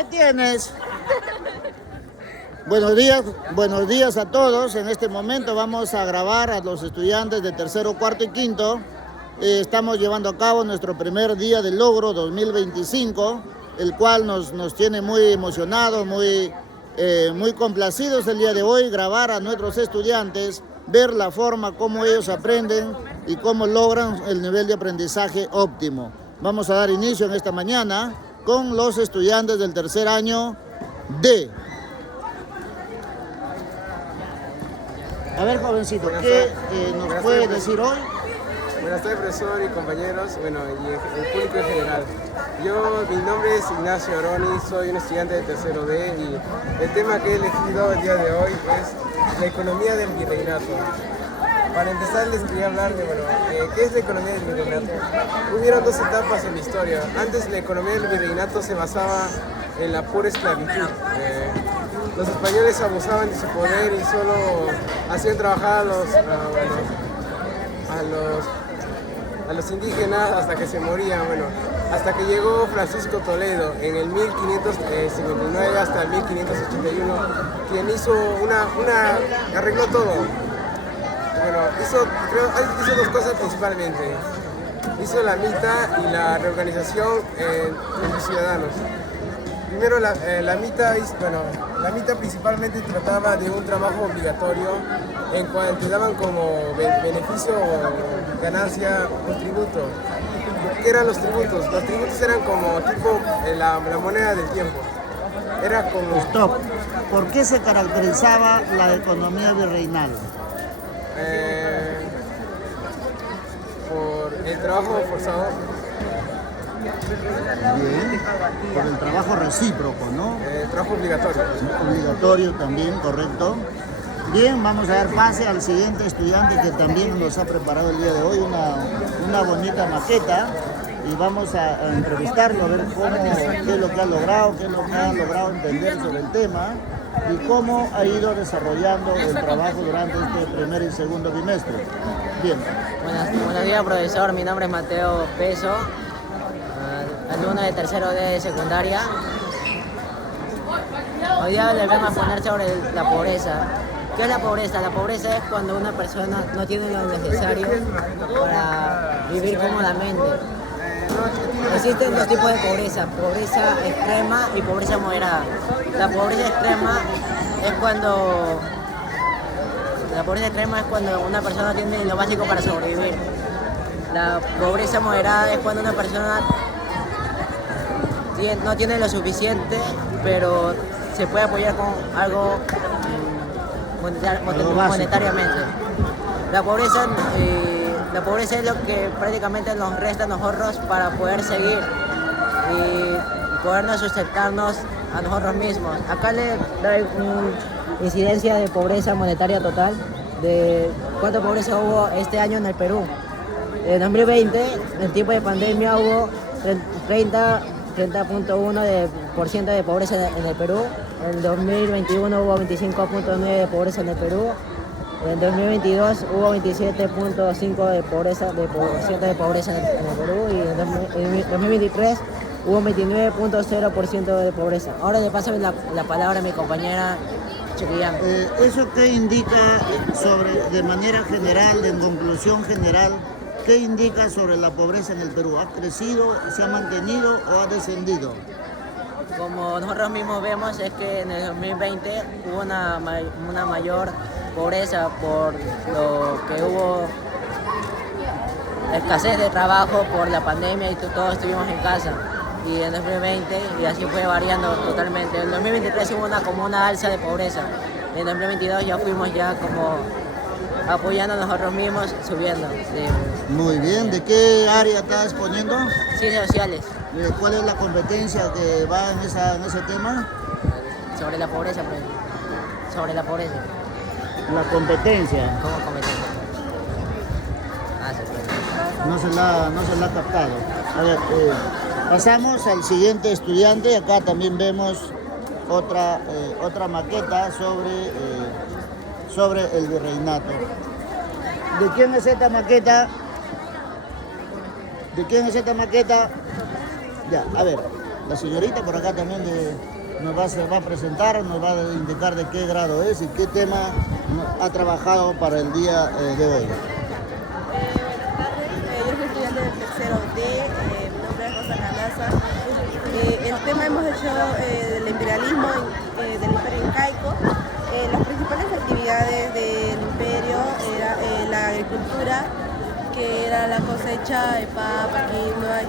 ¿qué tienes? Buenos días a todos. En este momento vamos a grabar a los estudiantes de tercero, cuarto y quinto. Estamos llevando a cabo nuestro primer día de logro 2025, el cual nos tiene muy emocionados, muy complacidos el día de hoy, grabar a nuestros estudiantes, ver la forma como ellos aprenden y cómo logran el nivel de aprendizaje óptimo. Vamos a dar inicio en esta mañana con los estudiantes del tercer año D. A ver, jovencito, ¿qué nos puede decir hoy? Buenas tardes, profesor y compañeros, y el público en general. Mi nombre es Ignacio Aroni, soy un estudiante de tercero D y el tema que he elegido el día de hoy es la economía del virreinato. Para empezar les quería hablar de, ¿qué es la economía del virreinato? Hubieron dos etapas en la historia. Antes la economía del virreinato se basaba en la pura esclavitud. Los españoles abusaban de su poder y solo hacían trabajar a los indígenas hasta que se morían, hasta que llegó Francisco Toledo en el 1559 hasta el 1581, quien arregló todo. Hizo dos cosas principalmente. Hizo la mita y la reorganización de los ciudadanos. Primero la mita principalmente trataba de un trabajo obligatorio en cual te daban como beneficio o ganancia un tributo. ¿Qué eran los tributos? Los tributos eran como tipo la moneda del tiempo. Era como... Stop. ¿Por qué se caracterizaba la economía virreinal? Por el trabajo forzado. Bien, por el trabajo recíproco, ¿no? Trabajo obligatorio. Obligatorio también, correcto. Bien, vamos a dar pase al siguiente estudiante que también nos ha preparado el día de hoy una bonita maqueta y vamos a entrevistarlo, a ver qué es lo que ha logrado, qué es lo que ha logrado entender sobre el tema y cómo ha ido desarrollando el trabajo durante este primer y segundo bimestre. Bien. Buenos días, profesor. Mi nombre es Mateo Peso, alumno de tercero de secundaria. Hoy día les vengo a poner sobre la pobreza. ¿Qué es la pobreza? La pobreza es cuando una persona no tiene lo necesario para vivir cómodamente. Existen dos tipos de pobreza: pobreza extrema y pobreza moderada. La pobreza extrema es cuando una persona tiene lo básico para sobrevivir. La pobreza moderada es cuando una persona no tiene lo suficiente, pero se puede apoyar con algo monetariamente. La pobreza es lo que prácticamente nos resta los ahorros para poder seguir y podernos sustentarnos a nosotros mismos. Acá le doy una incidencia de pobreza monetaria total, de cuánta pobreza hubo este año en el Perú. En 2020, en tiempo de pandemia, hubo 30.1% de pobreza en el Perú. En 2021 hubo 25.9% de pobreza en el Perú. En 2022 hubo 27.5% de pobreza en el Perú y en 2023 hubo 29.0% de pobreza. Ahora le paso la palabra a mi compañera Chiquillán. ¿Eso qué indica de manera general, en conclusión general, qué indica sobre la pobreza en el Perú? ¿Ha crecido, se ha mantenido o ha descendido? Como nosotros mismos vemos, es que en el 2020 hubo una mayor pobreza por lo que hubo escasez de trabajo por la pandemia y todos estuvimos en casa. Y en 2020, y así fue variando totalmente. En 2023 hubo como una alza de pobreza. En 2022 ya fuimos como apoyando a nosotros mismos, subiendo. Muy bien, ¿de qué área estás exponiendo? Ciencias sociales. ¿Cuál es la competencia que va en ese tema? Sobre la pobreza, pues. Sobre la pobreza. La competencia. ¿Cómo competencia? No se la ha captado. A ver, pasamos al siguiente estudiante. Acá también vemos otra maqueta sobre el virreinato. ¿De quién es esta maqueta? ¿De quién es esta maqueta? Ya, a ver, La señorita por acá también se va a presentar, nos va a indicar de qué grado es y qué tema ha trabajado para el día de hoy. Buenas tardes, yo soy estudiante del tercero D, mi nombre es Rosa Calaza. El tema hemos hecho del imperialismo del imperio incaico. Las principales actividades del imperio era la agricultura, que era la cosecha de papa, quinoa y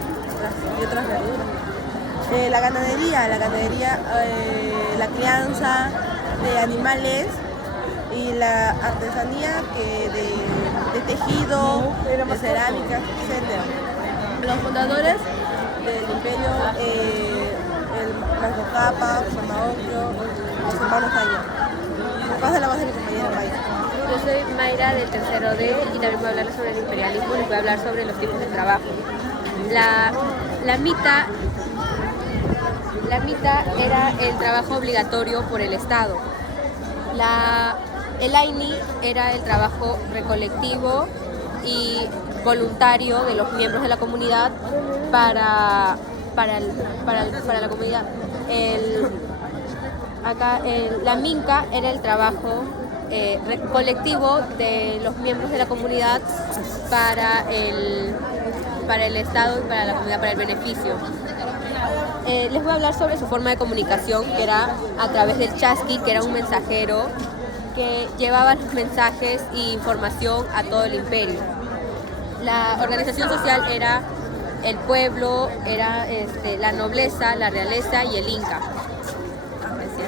otras verduras. La ganadería, la crianza de animales y la artesanía de tejido, de cerámica, etc. Los fundadores del imperio, el Manco Cápac, Samaoclio, los hermanos Caña. Pasa la voz de mi compañera Mayra. Yo soy Mayra del tercero D y también voy a hablar sobre el imperialismo y voy a hablar sobre los tipos de trabajo. La mitad era el trabajo obligatorio por el Estado. El AINI era el trabajo recolectivo y voluntario de los miembros de la comunidad para la comunidad. La minca era el trabajo colectivo de los miembros de la comunidad para el Estado y para la comunidad, para el beneficio. Les voy a hablar sobre su forma de comunicación, que era a través del chasqui, que era un mensajero que llevaba los mensajes e información a todo el imperio. La organización social era el pueblo, era la nobleza, la realeza y el inca.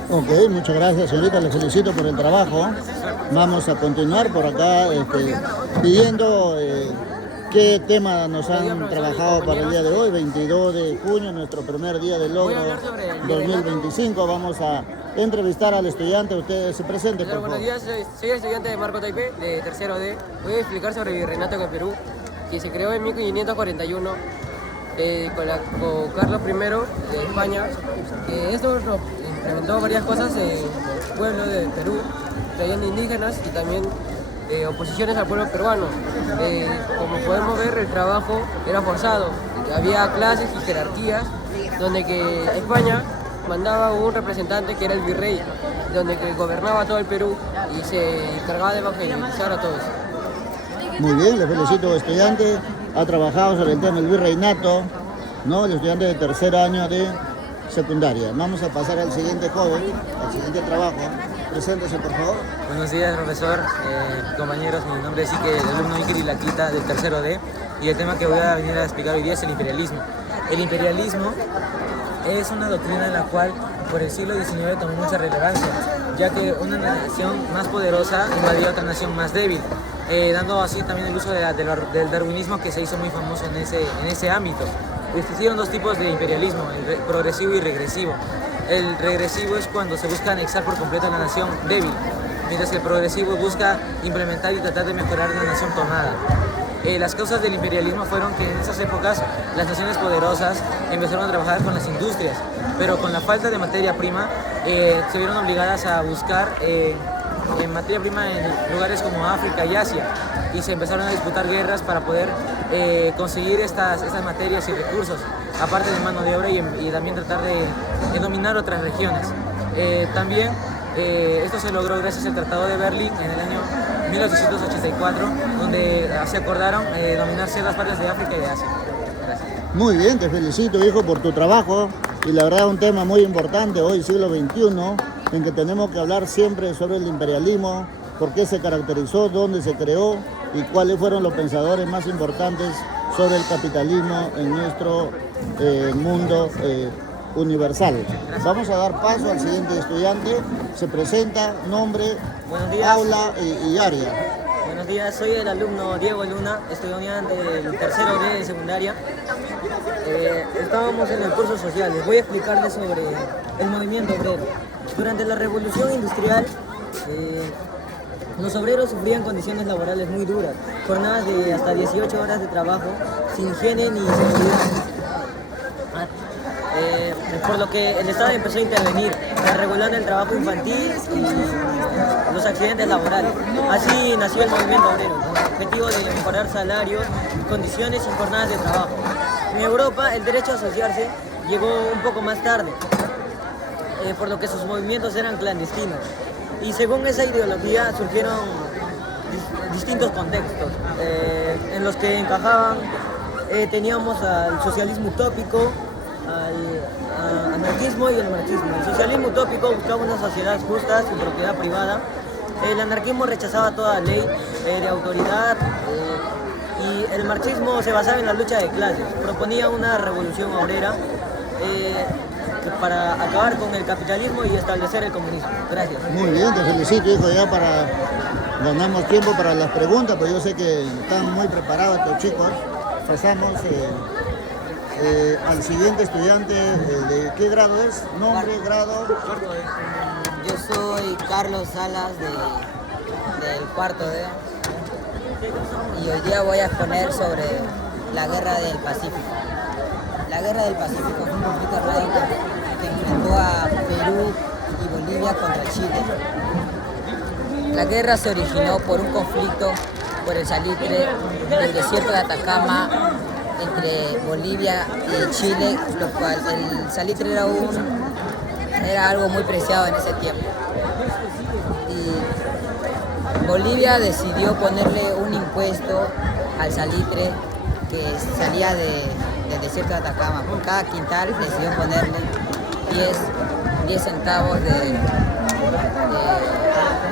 Ok, muchas gracias señorita, le felicito por el trabajo. Vamos a continuar por acá pidiendo qué tema nos han trabajado para el día de hoy, 22 de junio, nuestro primer día del logro 2025. Vamos a entrevistar al estudiante, usted se presente, por favor. Buenos días, soy el estudiante de Marco Taipei, de tercero D. Voy a explicar sobre el virreinato en el Perú, que se creó en 1541 con Carlos I de España. Esto implementó varias cosas en el pueblo de Perú, trayendo indígenas y también oposiciones al pueblo peruano. Como podemos ver, el trabajo era forzado, había clases y jerarquías, donde que España mandaba un representante que era el virrey, donde que gobernaba todo el Perú y se encargaba de evangelizar a todos. Muy bien, le felicito, estudiante. Ha trabajado sobre el tema del virreinato, ¿no? El estudiante de tercer año de secundaria. Vamos a pasar al siguiente joven, al siguiente trabajo. Preséntese, por favor. Buenos días, profesor, compañeros. Mi nombre es Ike, el alumno Iker Ilaquita del tercero D. Y el tema que voy a venir a explicar hoy día es el imperialismo. El imperialismo es una doctrina en la cual por el siglo XIX tomó mucha relevancia, ya que una nación más poderosa invadía a otra nación más débil, dando así también el uso del darwinismo, que se hizo muy famoso en ese ámbito. Existieron dos tipos de imperialismo, el progresivo y regresivo. El regresivo es cuando se busca anexar por completo a la nación débil, mientras que el progresivo busca implementar y tratar de mejorar la nación tomada. Las causas del imperialismo fueron que en esas épocas las naciones poderosas empezaron a trabajar con las industrias, pero con la falta de materia prima se vieron obligadas a buscar materia prima en lugares como África y Asia, y se empezaron a disputar guerras para poder conseguir estas materias y recursos, aparte de mano de obra, y también tratar de dominar otras regiones. También esto se logró gracias al Tratado de Berlín en el año 1884, donde se acordaron dominar ciertas partes de África y de Asia. Gracias. Muy bien, te felicito, hijo, por tu trabajo. Y la verdad, un tema muy importante hoy, siglo XXI, en que tenemos que hablar siempre sobre el imperialismo, por qué se caracterizó, dónde se creó y cuáles fueron los pensadores más importantes sobre el capitalismo en nuestro mundo universal. Vamos a dar paso al siguiente estudiante. Se presenta, nombre, aula y área. Buenos días, soy el alumno Diego Luna, estudiante del tercero D de secundaria. Estábamos en el curso social. Les voy a explicarles sobre el movimiento obrero. Durante la revolución industrial, los obreros sufrían condiciones laborales muy duras, jornadas de hasta 18 horas de trabajo, sin higiene ni seguridad. Por lo que el Estado empezó a intervenir, regulando el trabajo infantil y los accidentes laborales. Así nació el movimiento obrero, con el objetivo de mejorar salarios, condiciones y jornadas de trabajo. En Europa, el derecho a asociarse llegó un poco más tarde, por lo que sus movimientos eran clandestinos. Y según esa ideología surgieron distintos contextos en los que encajaban. Teníamos al socialismo utópico, al anarquismo y el marxismo. El socialismo utópico buscaba una sociedad justa, sin propiedad privada. El anarquismo rechazaba toda ley de autoridad y el marxismo se basaba en la lucha de clases. Proponía una revolución obrera para acabar con el capitalismo y establecer el comunismo. Gracias. Muy bien, te felicito, hijo, ya para ganamos tiempo para las preguntas, pues yo sé que están muy preparados estos chicos. Pasamos al siguiente estudiante. ¿De qué grado es? Nombre, grado. Yo soy Carlos Salas del cuarto D y hoy día voy a exponer sobre la Guerra del Pacífico. La Guerra del Pacífico fue un conflicto armado que enfrentó a Perú y Bolivia contra Chile. La guerra se originó por un conflicto por el salitre del desierto de Atacama entre Bolivia y Chile, lo cual el salitre era algo muy preciado en ese tiempo. Y Bolivia decidió ponerle un impuesto al salitre que salía del desierto de Atacama. Por cada quintal decidió ponerle 10 centavos de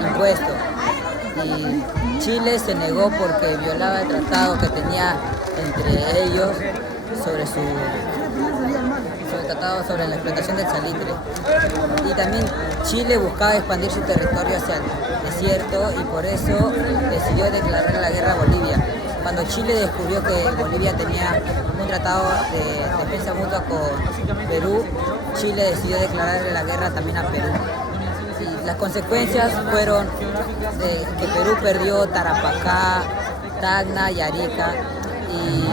impuesto. Y Chile se negó porque violaba el tratado que tenía entre ellos sobre el tratado sobre la explotación del salitre. Y también Chile buscaba expandir su territorio hacia el desierto y por eso decidió declarar la guerra a Bolivia. Cuando Chile descubrió que Bolivia tenía un tratado de defensa mutua con Perú, Chile decidió declararle la guerra también a Perú. Y las consecuencias fueron que Perú perdió Tarapacá, Tacna y Arica y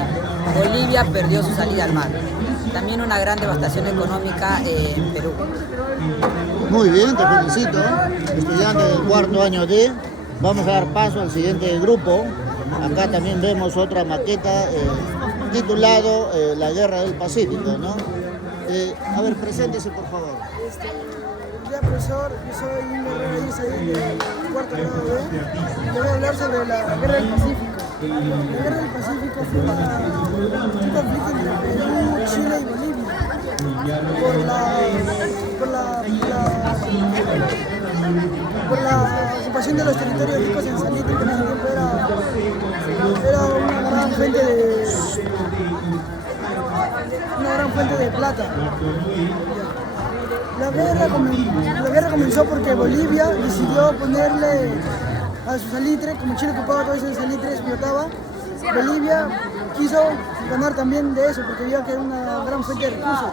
Bolivia perdió su salida al mar. También una gran devastación económica en Perú. Muy bien, te felicito. Estudiante del cuarto año D. Vamos a dar paso al siguiente grupo. Acá también vemos otra maqueta titulado La Guerra del Pacífico, ¿no? A ver, preséntese por favor. Ya, profesor, yo soy un del cuarto grado B. Le voy a hablar sobre la Guerra del Pacífico. La Guerra del Pacífico fue un conflicto entre Perú, Chile y Bolivia por la ocupación de los territorios ricos en salitre, que en ese tiempo era una gran fuente de plata. La guerra comenzó porque Bolivia decidió ponerle a su salitre, como Chile ocupaba todo ese salitre, explotaba. Bolivia quiso ganar también de eso porque vio que era una gran fuente de recursos.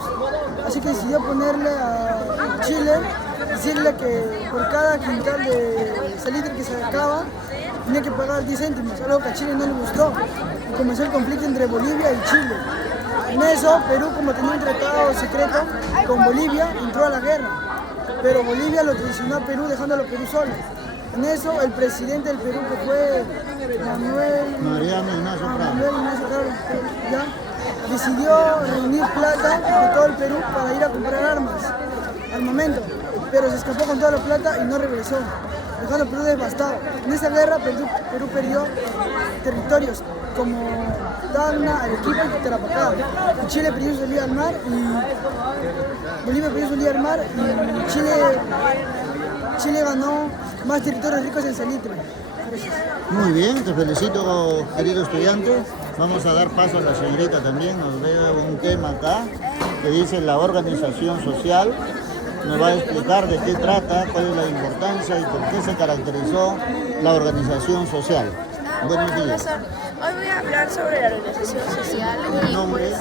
Así que decidió ponerle a Chile, decirle que por cada quintal de salitre que se sacaba tenía que pagar 10 céntimos, algo que a Chile no le gustó. Y comenzó el conflicto entre Bolivia y Chile. En eso, Perú, como tenía un tratado secreto con Bolivia, entró a la guerra. Pero Bolivia lo traicionó a Perú, dejándolo a Perú solo. En eso, el presidente del Perú, que fue Mariano Ignacio Prado, decidió reunir plata de todo el Perú para ir a comprar armas, armamento. Pero se escapó con toda la plata y no regresó, dejando a Perú devastado. En esa guerra, Perú perdió territorios como Tacna, Arequipa y Tarapacá. Y Chile perdió su salida al mar y Bolivia perdió su salida al mar y Chile ganó más territorios ricos en salitre. Gracias. muy bien, te felicito, querido estudiante. Vamos a dar paso a la señorita también. Nos veo un tema acá que dice la organización social. Nos va a explicar de qué trata, cuál es la importancia y por qué se caracterizó la organización social. Buenos días. Hoy voy a hablar sobre la organización social. ¿Tu nombre?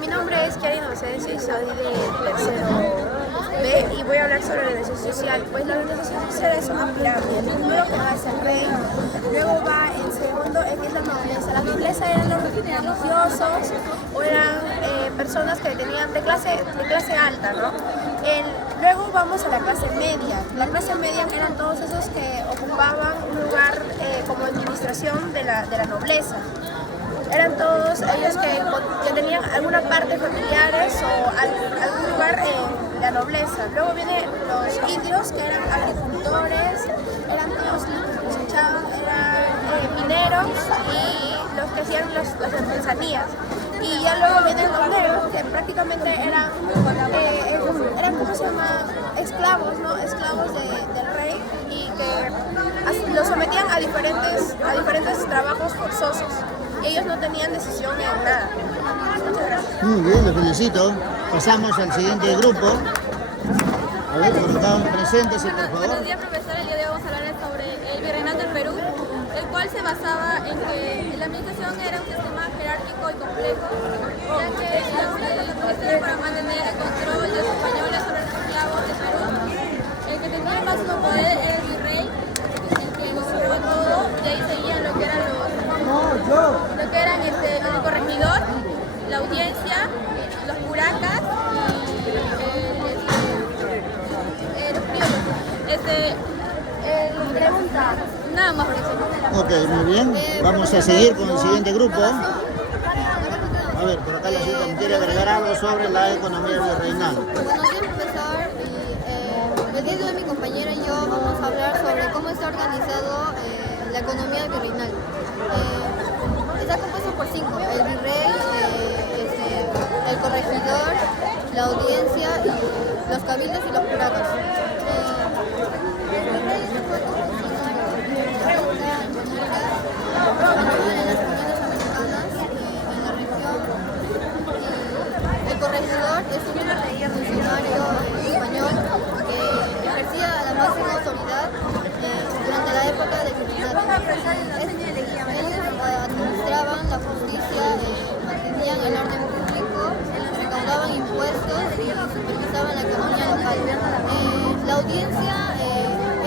Mi nombre es Kiara Inocencia y soy de tercero B y voy a hablar sobre la organización social. Pues la organización social es una pirámide. Primero comienza el rey, luego va en segundo, es la nobleza. La nobleza eran los religiosos o eran personas que tenían de clase alta, ¿no? Luego vamos a la clase media. La clase media eran todos esos que ocupaban un lugar como administración de la nobleza. eran todos ellos que tenían alguna parte familiares o algún lugar en la nobleza. Luego vienen los indios, que eran agricultores, eran todos los que cosechaban, eran mineros y los que hacían las artesanías. Y ya luego vienen los negros, que prácticamente eran ¿cómo se llama? Esclavos, ¿no? Esclavos del rey, y que los sometían a diferentes trabajos forzosos. Y ellos no tenían decisión en nada. Muchas gracias. Muy bien, los felicito. Pasamos al siguiente grupo. A ver, por acá, preséntese, por favor. Buenos días, profesor. El día de hoy vamos a hablar sobre el virreinato del Perú, el cual se basaba en que la administración era un sistema jerárquico y complejo, ya que era para mantener el control de los españoles sobre los esclavos de Perú. El que tenía el máximo poder era el virrey, el que gobernaba todo, y ahí seguían lo que eran el corregidor, la audiencia, los curacas y los criollos. Pregunta. Nada más por eso. Ok, muy bien. Vamos a seguir con el siguiente grupo. A ver, por acá la señora quiere agregar algo sobre la economía virreinal. Buenos días, profesor. El día de hoy mi compañera y yo vamos a hablar sobre cómo está organizado la economía virreinal. Está compuesto por 5: el virrey, el corregidor, la audiencia, y los cabildos y los curacas. El virrey fue como funcionario en las colonias americanas, en la región. El corregidor es un funcionario español que ejercía la máxima autoridad durante la época del virreinato. Ellos administraban la justicia, mantenían el orden público, recaudaban impuestos y supervisaban la economía local. La audiencia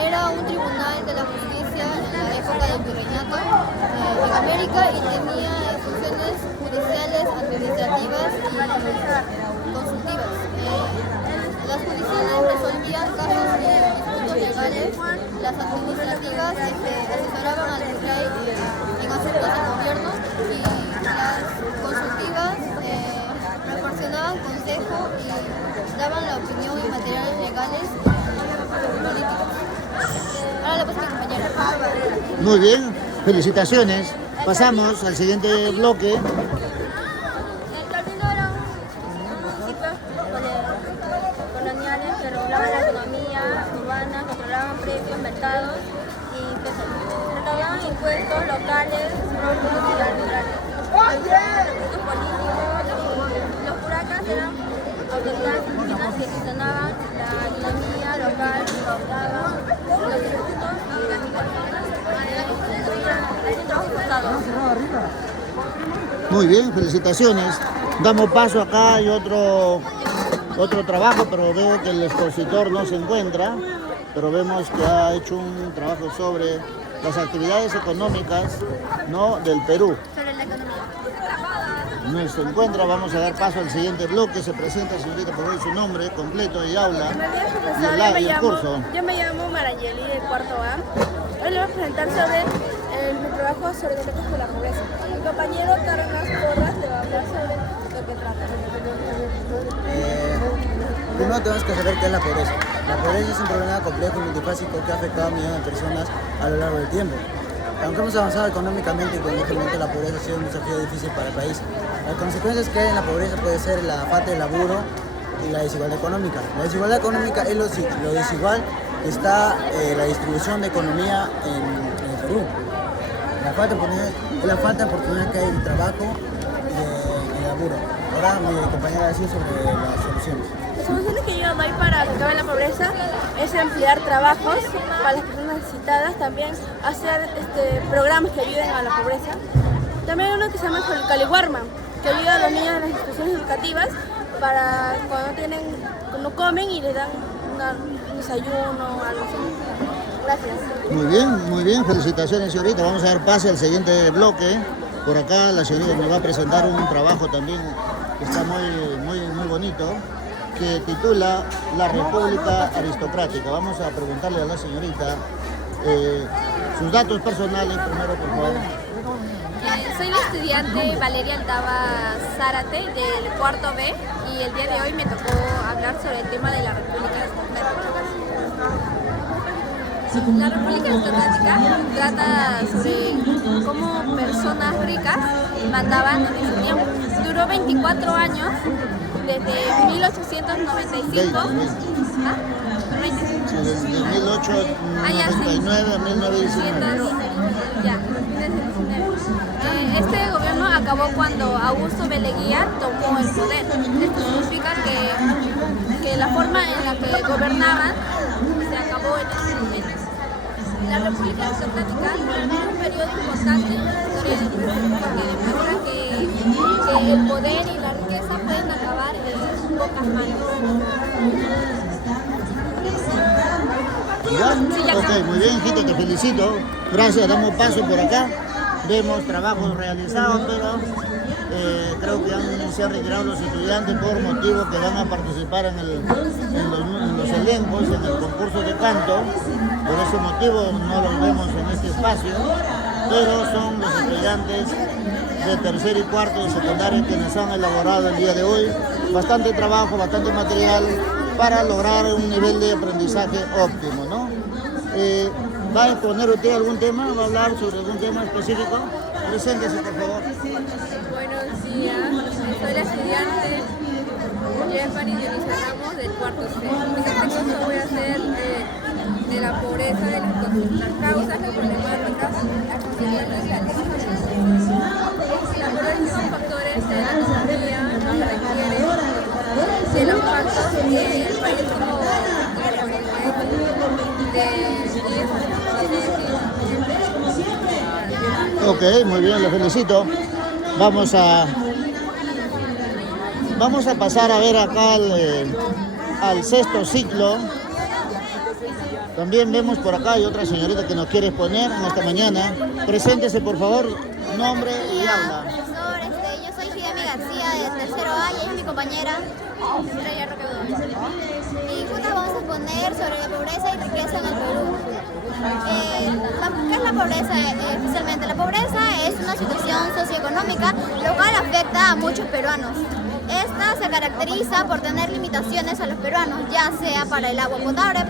era un tribunal de la justicia en la época del virreinato en América, y tenía funciones judiciales, administrativas y consultivas. Las judiciales resolvían casos de disputas legales, las administrativas asesoraban al virrey en asuntos del gobierno, y las consultivas proporcionaban consejo y daban la opinión en materiales legales y políticos. Ahora la próxima compañera. Muy bien, felicitaciones. Pasamos al siguiente bloque. El cabildo era un municipio coloniales que regulaban la economía urbana, controlaban precios, mercados y recaudaban impuestos locales, propios y arbitrarios. Recursos políticos. Los curacas eran autoridades indígenas que gestionaban la economía local, recaudaban los tributos y gratificaciones Muy bien, felicitaciones. Damos paso acá, hay otro trabajo, pero veo que el expositor no se encuentra, pero vemos que ha hecho un trabajo sobre las actividades económicas, ¿no?, del Perú. sobre la economía. No se encuentra, vamos a dar paso al siguiente bloque. Se presenta, señorita, por hoy su nombre completo y aula. Buenos días, profesor. Y el curso. Yo me llamo Marangeli, del cuarto A. Hoy le voy a presentar sobre mi trabajo sobre los retos de la pobreza. Mi compañero Carlos Porras le va a hablar sobre lo que trata. Primero tenemos que saber qué es la pobreza. La pobreza es un problema complejo y multifásico que ha afectado a millones de personas a lo largo del tiempo. Aunque hemos avanzado económicamente y económicamente, la pobreza ha sido un desafío difícil para el país. Las consecuencias que hay en la pobreza puede ser la falta de laburo y la desigualdad económica. La desigualdad económica es lo desigual que está la distribución de economía en el Perú. La falta de oportunidad que hay de trabajo y de laburo. Ahora mi compañera va a decir sobre las soluciones. Las soluciones que yo doy para acabar la pobreza es emplear trabajos para las personas necesitadas, también hacer programas que ayuden a la pobreza. También hay uno que se llama Caliwarma, que ayuda a los niños de las instituciones educativas para cuando no comen y les dan un desayuno o algo así. Gracias. Muy bien, felicitaciones, señorita. Vamos a dar paso al siguiente bloque. Por acá la señorita me va a presentar un trabajo también que está muy bonito, que titula La República Aristocrática. Vamos a preguntarle a la señorita sus datos personales primero, por favor. Soy la estudiante Valeria Aldaba Zárate del cuarto B y el día de hoy me tocó hablar sobre el tema de la República Democrática. La República Democrática trata sobre cómo personas ricas mandaban en ese tiempo. Duró 24 años, desde 1895. ¿Ah? Sí, desde 1899 a 1919. Ya, 1919. Este gobierno acabó cuando Augusto B. Leguía tomó el poder. Esto significa que la forma en la que gobernaban se acabó en ese momento. La República Democrática es un periodo importante en la historia del Perú porque demuestra que el poder y la riqueza pueden acabar en pocas manos. ¿Ya? Ok, muy bien, Jito, te felicito. Gracias, damos paso por acá. Vemos trabajos realizados, pero creo que se han retirado los estudiantes por motivos que van a participar en los elencos, en el concurso de canto. Por ese motivo no los vemos en este espacio, pero son los estudiantes de tercer y cuarto de secundaria quienes han elaborado el día de hoy bastante trabajo, bastante material para lograr un nivel de aprendizaje óptimo, ¿no? ¿Va a exponer usted algún tema? ¿Va a hablar sobre algún tema específico? Preséntese, por favor. Buenos días, soy la estudiante Jeffany Denise Ramos del cuarto C. En este caso voy a hacer de la pobreza, de las causas, las problemáticas, las consecuencias y las decisiones. La pobreza son factores de la economía, nos requiere de los pactos que el país como Ok, muy bien, lo felicito. Vamos a pasar a ver acá al sexto ciclo. También vemos por acá hay otra señorita que nos quiere exponer en esta mañana. Preséntese, por favor, nombre y habla. Profesor, yo soy Fidemi García del tercero A y ella es mi compañera Estrella Roque. Y juntas vamos a exponer sobre la pobreza y riqueza en el Perú. ¿Qué es la pobreza especialmente? La pobreza es una situación socioeconómica lo cual afecta a muchos peruanos. Esta se caracteriza por tener limitaciones a los peruanos, ya sea para el agua potable,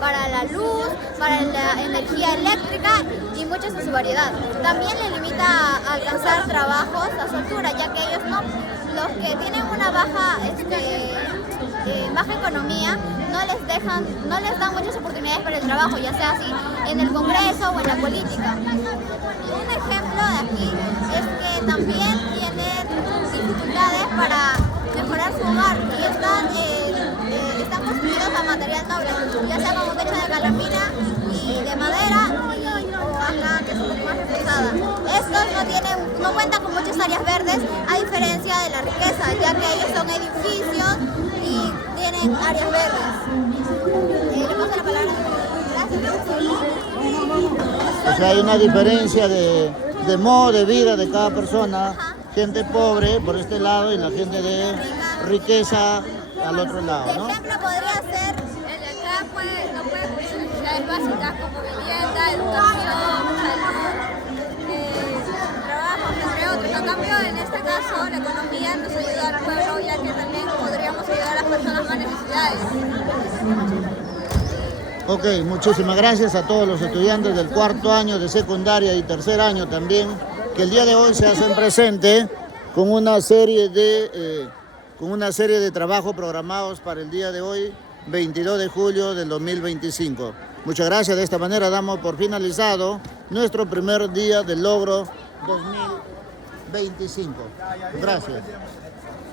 para la luz, para la energía eléctrica y muchas de su variedad. También le limita a alcanzar trabajos a su altura, ya que ellos los que tienen una baja economía, no les dan muchas oportunidades para el trabajo, ya sea así en el Congreso o en la política. Un ejemplo de aquí es que también tienen dificultades para mejorar su hogar y están construidos a material noble, ya sea como techo de calamina y de madera o acá que es un poco más reforzada. Estos no cuentan con muchas áreas verdes a diferencia de la riqueza, ya que ellos son edificios y tienen áreas verdes. Le paso la palabra. Gracias. O sea, hay una diferencia de modo de vida de cada persona. Ajá. Gente pobre por este lado y la gente de riqueza al otro lado, ¿no? El ejemplo podría ser... Acá no puede cubrir necesidades básicas como vivienda, educación, salud, trabajo, entre otros. En cambio, en este caso, la economía nos ayuda al pueblo, ya que también podríamos ayudar a las personas más necesidades. Ok, muchísimas gracias a todos los estudiantes del cuarto año de secundaria y tercer año también, que el día de hoy se hacen presente con una serie de trabajos programados para el día de hoy, 22 de julio del 2025. Muchas gracias, de esta manera damos por finalizado nuestro primer día del logro 2025. Gracias.